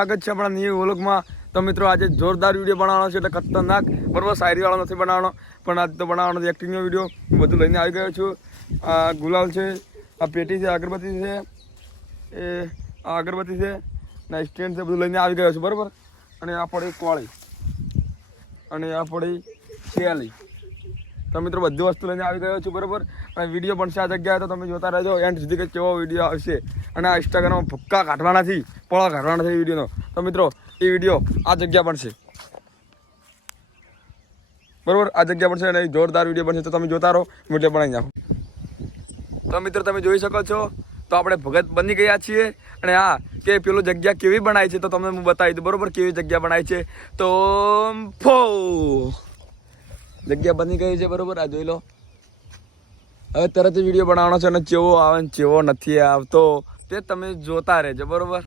સ્વાગત છે આપણા ન્યૂ વ્લોગમાં તો મિત્રો, આજે જોરદાર વીડિયો બનાવવાનો છે. એટલે ખતરનાક, બરોબર, શાયરીવાળો નથી બનાવવાનો. પણ આજે તો બનાવવાનો એક્ટિંગનો વીડિયો બધું લઈને આવી ગયો છું. આ ગુલાલ છે, આ પેટી છે, અગરબત્તી છે. એ, આ અગરબત્તી છે, ના સ્ટેન્ડ છે, બધું લઈને આવી ગયો છું, બરાબર? અને આ પડી કોળી. અને આ પડી શિયાળી તો મિત્રો, બધી વસ્તુ લઈને આવી ગયો છું, બરાબર? અને વીડિયો પણ છે આ જગ્યાએ, તો તમે જોતા રહેજો. એન્ડ સુધી કે કેવો વીડિયો આવશે. અને આ ઇન્સ્ટાગ્રામમાં ભૂક્કા કાઢવાના નથી પોળા કાઢવાના છે વિડીયોનો. તો મિત્રો, એ વીડિયો આ જગ્યા પણ છે. બરાબર? આ જગ્યા પણ છે અને જોરદાર વીડિયો બનશે, તો તમે જોતા રહો વીડિયો બનાવી નાખો. તો મિત્રો, તમે જોઈ શકો છો, તો આપણે ભગત બની ગયા છીએ, અને હા કે પેલું જગ્યા કેવી બનાવી છે, તો તમને હું બતાવી દઉં. બરોબર? કેવી જગ્યા બનાવી છે? તો ફો! જગ્યા બની ગઈ છે, બરોબર? આ જોઈ લો. હવે તરત વીડિયો બનાવવાનો છે, અને ચેવો આવે ને ચેવો નથી આવતો. તે તમે જોતા રહેજો બરોબર?